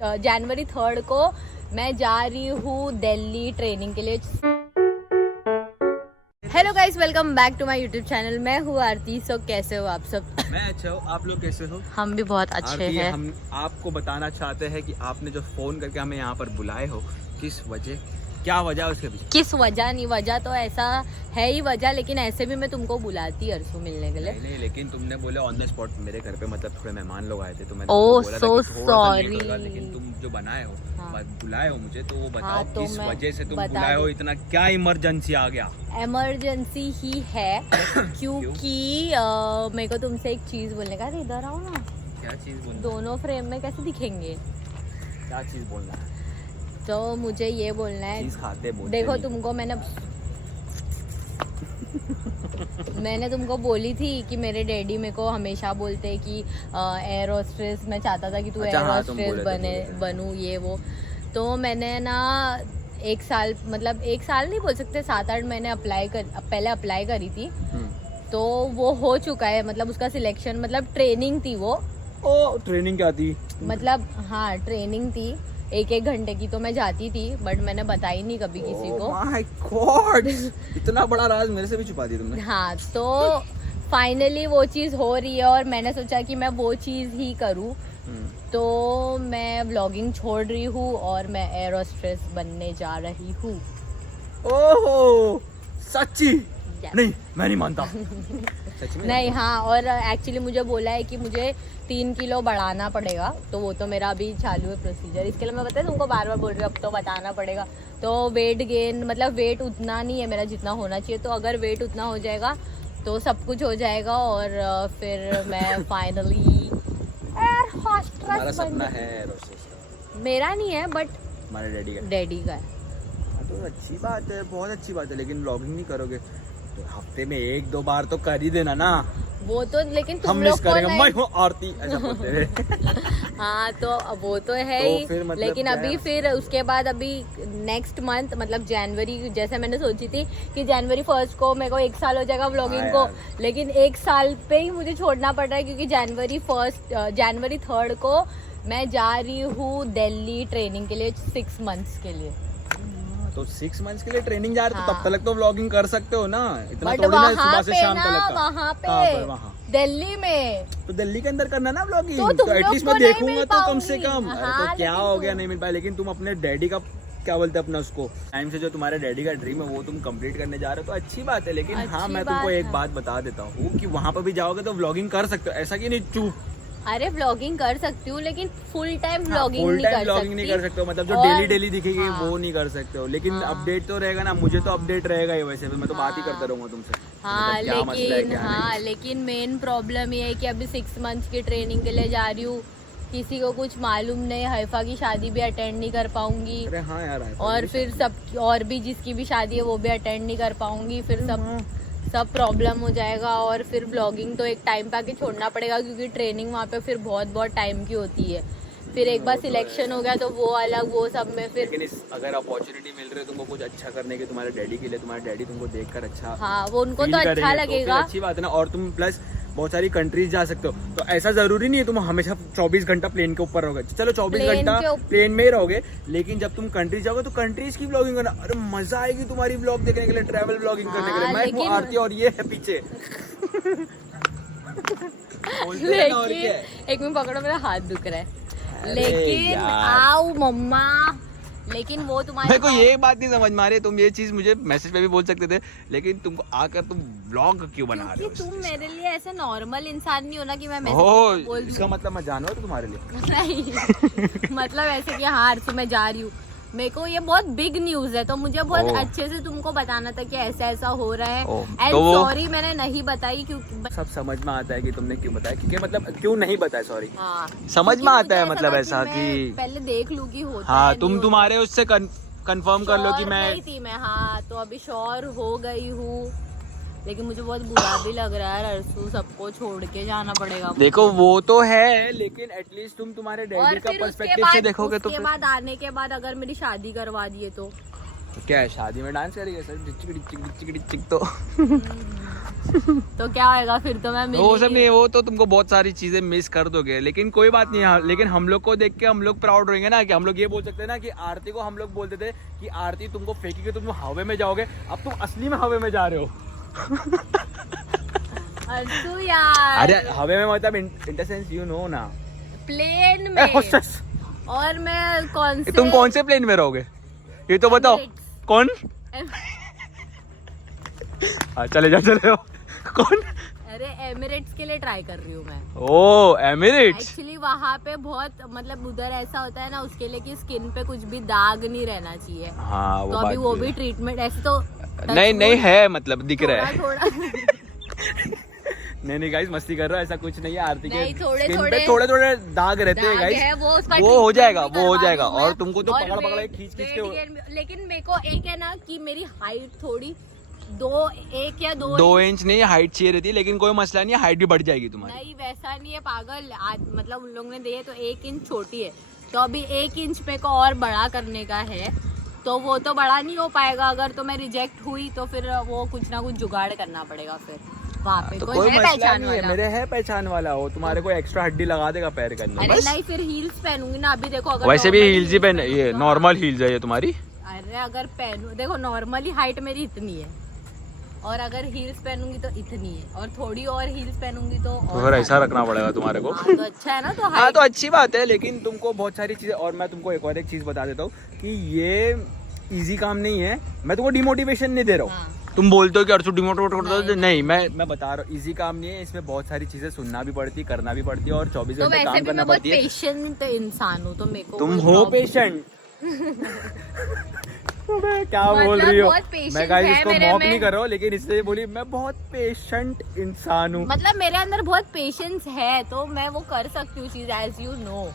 जनवरी 3 को मैं जा रही हूँ दिल्ली ट्रेनिंग के लिए। Hello guys, welcome back to my YouTube channel. मैं हूँ आरती। सो कैसे हो आप सब? मैं अच्छा हूँ, आप लोग कैसे हो? हम भी बहुत अच्छे हैं। हम आपको बताना चाहते हैं कि आपने जो फोन करके हमें यहाँ पर बुलाए हो, किस वजह, क्या वजह है उसके पीछे? किस वजह नहीं, वजह तो ऐसा है ही वजह, लेकिन ऐसे भी मैं तुमको बुलाती अरसू मिलने के लिए। नहीं, लेकिन तुमने बोले ऑन द स्पॉट मेरे घर पे, मतलब थोड़े मेहमान लोग आए थे तो मैंने ओह बोला सो था कि थोड़ा सा लेट सॉरी। होगा, लेकिन तुम जो बनाए हो, हाँ। बुलाए हो मुझे, तो वो बताओ हाँ, तो किस मैं वजह से तुम बता बुलाए हो, दूँ। इतना क्या इमरजेंसी आ गया? इमरजेंसी ही है क्योंकि मेरे को तुमसे एक चीज बोलने का। इधर आओ ना। क्या चीज बोलना? दोनों फ्रेम में कैसे दिखेंगे? क्या चीज बोलना है? तो मुझे ये बोलना है, चीज खाते बोलते देखो नहीं। तुमको मैंने तुमको बोली थी कि मेरे डैडी मेरे को हमेशा बोलते हैं कि एयर होस्टेस, मैं चाहता था कि तू अच्छा, एयर हाँ, तुम होस्टेस बोले थे। बनूं ये वो। तो मैंने ना 1 साल, मतलब 1 साल नहीं बोल सकते, 7-8 महीने पहले अप्लाई करी थी। तो वो हो चुका है, मतलब उसका सिलेक्शन, मतलब ट्रेनिंग थी वो। ओ, ट्रेनिंग क्या थी? मतलब हाँ, ट्रेनिंग थी 1-1 घंटे की। तो मैं जाती थी, बट मैंने बताई नहीं कभी किसी को। माय गॉड, इतना बड़ा राज मेरे से भी छुपा दिया तुमने। हाँ, तो फाइनली वो चीज़ हो रही है और मैंने सोचा कि मैं वो चीज़ ही करूँ। तो मैं व्लॉगिंग छोड़ रही हूँ और मैं एयर होस्टेस बनने जा रही हूँ। ओहो, सच्ची? Yes. नहीं, मैं नहीं मानता। सच में? नहीं, हाँ, और एक्चुअली मुझे बोला है कि मुझे 3 किलो बढ़ाना पड़ेगा। तो वो तो मेरा अभी चालू है प्रोसीजर। इसके लिए मैं बताया तुमको, बार बार बोल रही हूँ, अब तो बताना पड़ेगा। तो वेट गेन, मतलब वेट उतना नहीं है मेरा जितना होना चाहिए। तो अगर वेट उतना हो जाएगा तो सब कुछ हो जाएगा और फिर मैं फाइनली एयर होस्टेस सपना है एयर होस्टेस का। मेरा नहीं है, बट हमारे डैडी का है। तो अच्छी बात है, बहुत अच्छी बात है, लेकिन व्लॉगिंग नहीं करोगे तो हफ्ते में 1-2 बार तो कर ही देना ना। वो तो, लेकिन हम तुम मिस लोग को करेंगे, नहीं। मैं हूँ आरती, ऐसा बोलते हैं। हाँ, तो वो तो है तो ही, फिर मतलब लेकिन क्या अभी है? फिर उसके बाद अभी नेक्स्ट मंथ, मतलब जनवरी, जैसे मैंने सोची थी कि जनवरी 1 को मेरे को 1 साल हो जाएगा व्लॉगिंग को, लेकिन 1 साल पे ही मुझे छोड़ना पड़ रहा है क्योंकि जनवरी 3 को मैं जा रही हूँ दिल्ली ट्रेनिंग के लिए 6 मंथ्स के लिए। तो 6 मंथ्स के लिए ट्रेनिंग जा रहे हो, तो हाँ। तब तक तो व्लॉगिंग कर सकते हो ना, इतना बट थोड़ी ना वहाँ सुबह से पे शाम ना, तक का। वहाँ कहाँ पे पर? वहाँ दिल्ली में। तो दिल्ली के अंदर करना ना व्लॉगिंग, तो तुम तो लोग एटलीस्ट को मैं नहीं देखूंगा मिल तो कम से पाऊंगी। कम। अरे हाँ, तो क्या लेकिन हो गया, नहीं मिल पाया, लेकिन तुम अपने डैडी का क्या बोलते हैं, अपना उसको टाइम से जो तुम्हारे डैडी का ड्रीम है वो तुम कंप्लीट करने जा रहे हो, तो अच्छी बात है। लेकिन हाँ, अच्छी मैं तुमको बात एक है। बात बता देता हूँ कि वहाँ पर भी जाओगे तो व्लॉगिंग कर सकते हो, ऐसा कि नहीं चुप। अरे व्लॉगिंग कर सकती हूँ, लेकिन full time full vlogging time vlogging नहीं कर सकते हो, मतलब जो और- डेली दिखेगी हाँ। वो नहीं कर सकते हो, लेकिन हाँ। अपडेट तो रहेगा ना। मुझे तो अपडेट रहेगा ही, वैसे भी मैं तो बात ही हाँ। करता रहूंगा तुमसे। हाँ, मतलब क्या मसला है, लेकिन क्या नहीं। लेकिन मेन प्रॉब्लम ये है कि अभी 6 मंथ्स की ट्रेनिंग के लिए जा रही हूँ। किसी को कुछ मालूम नहीं, हैफा की शादी भी अटेंड नहीं कर पाऊंगी, अरे हाँ यार, और फिर सब और भी जिसकी भी शादी है वो भी अटेंड नहीं कर पाऊंगी। फिर सब प्रॉब्लम हो जाएगा और फिर ब्लॉगिंग तो एक टाइम पे आके छोड़ना पड़ेगा क्योंकि ट्रेनिंग वहाँ पे फिर बहुत टाइम की होती है। फिर एक बार सिलेक्शन हो गया तो वो अलग, वो सब में फिर। लेकिन अगर अपॉर्चुनिटी मिल रही है तुमको कुछ अच्छा करने की तुम्हारे डैडी के लिए, तुम्हारे डैडी तुमको देखकर अच्छा, हाँ, वो उनको feel तो अच्छा करेंगे, तो लगेगा। फिर अच्छी बात है ना। और तुम प्लस बहुत सारी कंट्रीज जा सकते हो, तो ऐसा जरूरी नहीं है तुम हमेशा 24 घंटा प्लेन के ऊपर रहोगे। चलो 24 प्लेन घंटा के ऊपर- प्लेन में ही रहोगे, लेकिन जब तुम कंट्रीज जाओगे तो कंट्रीज की ब्लॉगिंग करना। अरे मजा आएगी तुम्हारी ब्लॉग देखने के लिए, ट्रैवल ब्लॉगिंग करने के लिए। हाँ, मैं हूँ लेकिन- आरती और ये है पीछे। बोलते हैं ना, और क्या है? लेकिन एक मिनट पकड़ो, मेरा हाथ दुख रहा है। अरे लेकिन यार। आओ मम्मा, लेकिन वो तुम्हारे मेरे को ये बात नहीं समझ में आ रही, तुम ये चीज मुझे मैसेज पे भी बोल सकते थे, लेकिन तुमको आकर तुम ब्लॉग क्यों बना रहे क्योंकि हो? तुम मेरे लिए ऐसे नॉर्मल इंसान नहीं हो ना कि मैं ओह, मैसेज बोल इसका मतलब मैं जानवर हूँ तुम्हारे लिए? नहीं, मतलब ऐसे कि हाँ अर्सू मैं जा रही हूँ, मेरे को ये बहुत बिग न्यूज है, तो मुझे बहुत ओह। अच्छे से तुमको बताना था कि ऐसा ऐसा हो रहा है। ओह, एंड तो वो- सॉरी मैंने नहीं बताई क्योंकि सब समझ में आता है कि तुमने क्यों बताया, क्योंकि मतलब क्यों नहीं बताया, सॉरी। हाँ, समझ क्योंकि में आता है, मुझे मतलब था ऐसा मैं कि पहले देख लूँ कि होता हाँ, है, तुम नहीं तुम्हारे उससे कंफर्म कर लो कि श्योर मैं नहीं थी मैं। हाँ, तो अभी श्योर हो गई हूँ, लेकिन मुझे बहुत बुरा भी लग रहा है अर्सू, सबको छोड़ के जाना पड़ेगा मुझे। देखो वो तो है, लेकिन एटलीस्ट तुम तुम्हारे और डैडी का फिर उसके पर्सपेक्टिव से बाद देखोगे तो उसके फिर बाद आने के बाद अगर मेरी शादी करवा दिए तो क्या है, शादी में डांस करेंगे सर, डिचिक डिचिक डिचिक डिचिक तो तो क्या होएगा फिर, तो मैं वो सब नहीं, वो तो तुमको बहुत सारी चीजें मिस कर दोगे, लेकिन कोई बात नहीं है। लेकिन हम लोग को देख के हम लोग प्राउड रहेंगे ना, कि हम लोग ये बोल सकते हैं ना कि आरती को हम लोग बोलते थे कि आरती तुमको फेंकेगी तुम हवा में जाओगे, अब तुम असली में हवा में जा रहे हो। अर्जु यार, अरे हवा में मतलब in the sense you know ना, प्लेन में। और मैं कौन से, तुम कौन से प्लेन में रहोगे ये तो बताओ। कौन? हाँ चले जाओ। कौन? अरे एमिरेट्स के लिए ट्राई कर रही हूँ मैं। ओ एमिरेट्स। एक्चुअली वहाँ पे बहुत मतलब उधर ऐसा होता है ना उसके लिए कि स्किन पे कुछ भी दाग नहीं रहना चाहिए। हाँ तो अभी वो भी ट्रीटमेंट ऐसे तो नहीं है, मतलब दिख रहा है थोड़ा नहीं गाइस मस्ती कर रहा है, ऐसा कुछ नहीं है। आरती के थोड़े थोड़े दाग रहते हैं गाइस, वो हो जाएगा और तुमको तो पकड़ के खींच के। लेकिन मेरे को एक है ना कि मेरी हाइट थोड़ी 2 इंच नहीं हाइट चाहिए रहती है, लेकिन कोई मसला नहीं है, हाइट भी बढ़ जाएगी तुम्हारी। नहीं वैसा नहीं है पागल, आज मतलब उन लोगों ने दिए तो 1 इंच छोटी है, तो अभी 1 इंच पे को और बड़ा करने का है, तो वो तो बड़ा नहीं हो पाएगा। अगर तो मैं रिजेक्ट हुई तो फिर वो कुछ ना कुछ जुगाड़ करना पड़ेगा फिर वहाँ पे। तो कोई मसला नहीं है, मेरे है पहचान वाला हो, तुम्हारे को एक्स्ट्रा हड्डी लगा देगा पैर के अंदर। अरे नहीं फिर हील्स पहनूंगी ना, अभी देखो अगर वैसे भी हील्स ही पहन, ये नॉर्मल हील्स है ये तुम्हारी। अरे अगर पहनू, देखो नॉर्मली हाइट मेरी इतनी है और अगर हील्स पहनूंगी तो इतनी है, और थोड़ी और हील्स पहनूंगी तो फिर ऐसा रखना पड़ेगा तुम्हारे को। तो अच्छा है ना, तो हाँ तो अच्छी बात है, लेकिन तुमको बहुत सारी चीजें, और मैं तुमको एक और एक चीज बता देता हूँ कि ये इजी काम नहीं है। मैं तुमको डिमोटिवेशन नहीं दे रहा हूँ। तुम बोलते हो कि अर्चू डिमोटिवेट करता है, नहीं मैं बता रहा हूँ इजी काम नहीं है। इसमें बहुत सारी चीजें सुनना भी पड़ती है, करना भी पड़ती है, और 24 तो घंटे काम करना पड़ती है। पेशेंट इंसान हूँ तो मेरे को तुम हो पेशेंट। क्या बोल रही हो? मैं गाइस इसको मॉक नहीं कर रहा हूँ, लेकिन इसलिए बोली मैं बहुत पेशेंट इंसान हूँ। मतलब मेरे अंदर बहुत पेशेंस है, तो मैं वो कर सकती हूँ चीज, एज यू नो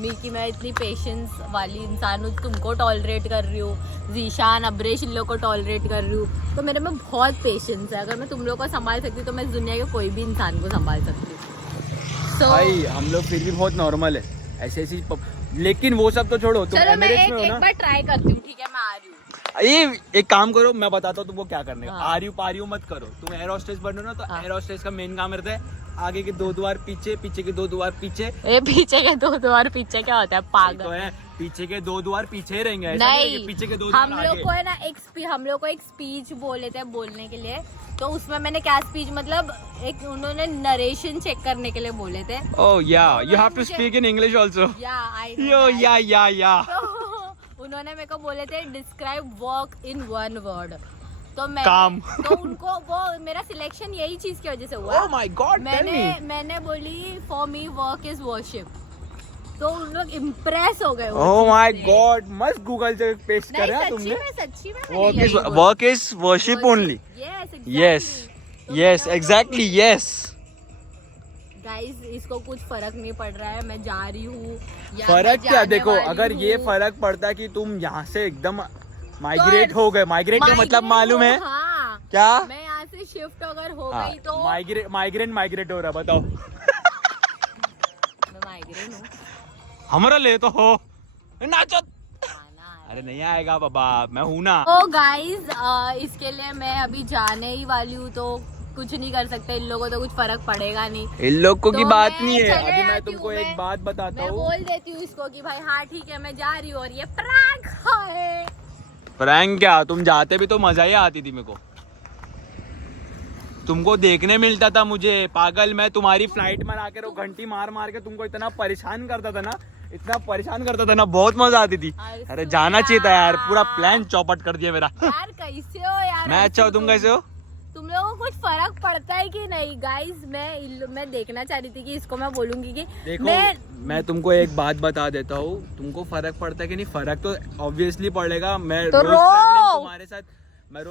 कि मैं इतनी पेशेंस वाली इंसान हूँ। तुमको टॉलरेट कर रही हूँ, जीशान अब्रेश इन लोग को टॉलरेट कर रही हूँ, तो मेरे में बहुत पेशेंस है। अगर मैं तुम लोग को संभाल सकती हूँ तो मैं दुनिया के कोई भी इंसान को संभाल सकती हूँ। भाई हम लोग फिर भी बहुत नॉर्मल है, ऐसी लेकिन वो सब तो छोड़ो। तुम एमिरेट्स में हो ना, एक बार ट्राई करती हूँ, ठीक है मैं आ रही हूँ। ये एक काम करो, मैं बताता हूँ तुमको क्या करने का। आरियो मत करो, तुम एयर होस्टेस बनो ना, तो एयर होस्टेस का मेन काम रहता है आगे के 2 द्वार पीछे, पीछे के 2 द्वार पीछे। पीछे के 2 द्वार पीछे क्या होता है पागल? तो है पीछे के 2 द्वार पीछे ही रहेंगे, नहीं पीछे के 2 हम लोग को है ना हम लोग को एक स्पीच बोले थे बोलने के लिए, तो उसमें मैंने क्या स्पीच मतलब एक उन्होंने नरेशन चेक करने के लिए बोले थे। Oh yeah you have to speak in English also. या उन्होंने मेरे को बोले थे डिस्क्राइब वर्क इन 1 वर्ड, तो मैं काम। तो उनको वो मेरा सिलेक्शन यही चीज की वजह से हुआ। ओह माय गॉड, मैंने बोली for me work is worship, तो उन लोग इम्प्रेस हो गए। ओह माय गॉड, मस्त गूगल से पेस्ट करा तुमने। सच्ची में work is worship only. Yes exactly yes. Guys इसको कुछ फर्क नहीं पड़ रहा है, मैं जा रही हूँ। फर्क क्या, देखो अगर ये फर्क पड़ता है कि तुम यहाँ से एकदम माइग्रेट हो गए, माइग्रेट का मतलब मालूम है? हाँ, क्या मैं यहाँ से शिफ्ट अगर हो गई तो माइग्रेट हो रहा, बताओ। मैं माइग्रेट हूँ, हमारा ले तो हो नाचो। अरे नहीं आएगा बाबा, मैं हूँ ना। तो गाइस इसके लिए मैं अभी जाने ही वाली हूँ, तो कुछ नहीं कर सकते, इन लोगों को तो कुछ फर्क पड़ेगा नहीं। इन लोगों की तो बात नहीं है। अभी मैं तुमको एक बात बताता हूँ, मैं बोल देती हूँ इसको कि भाई हाँ ठीक है मैं जा रही हूँ, और ये प्रैंक है। प्रैंक क्या, तुम जाते भी तो मजा ही आती थी मेरे को, तुमको देखने मिलता था मुझे पागल। मैं तुम्हारी फ्लाइट में आकर वो घंटी मार मार के तुमको इतना परेशान करता था ना, बहुत मजा आती थी। अरे जाना चाहिए था यार, पूरा प्लान चौपट कर दिया मेरा। यार कैसे हो यार? मैं अच्छा हूँ, तुम कैसे हो? तुम लोगों को कुछ फर्क पड़ता है कि नहीं? गाइस मैं देखना चाह रही थी कि इसको मैं बोलूंगी कि देखो मैं तुमको एक बात बता देता हूँ, तुमको फर्क पड़ता है कि नहीं? फर्क तो ऑब्वियसली पड़ेगा। मैं तो तुम्हारे साथ मैं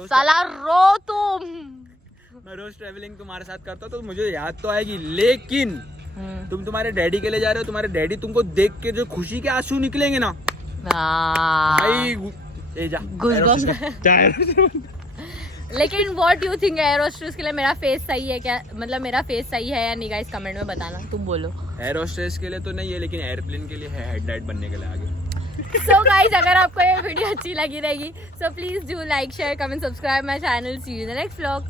रोज ट्रैवलिंग तुम्हारे साथ करता हूँ, तो मुझे याद तो आएगी। लेकिन तुम तुम्हारे डैडी के लिए जा रहे हो, तुम्हारे डैडी तुमको देख के जो खुशी के आंसू निकलेंगे ना भाई, लेकिन what you think, air hostess के लिए मेरा फेस सही है क्या? मतलब मेरा फेस सही है या नहीं गाइस, कमेंट में बताना, तुम बोलो। एयर होस्टेस के लिए तो नहीं है, लेकिन एयरप्लेन के लिए है, हेडलाइट बनने के लिए आगे। सो गाइस अगर आपको ये वीडियो अच्छी लगी रहेगी, so please do like share comment subscribe my channel. See you in the next vlog.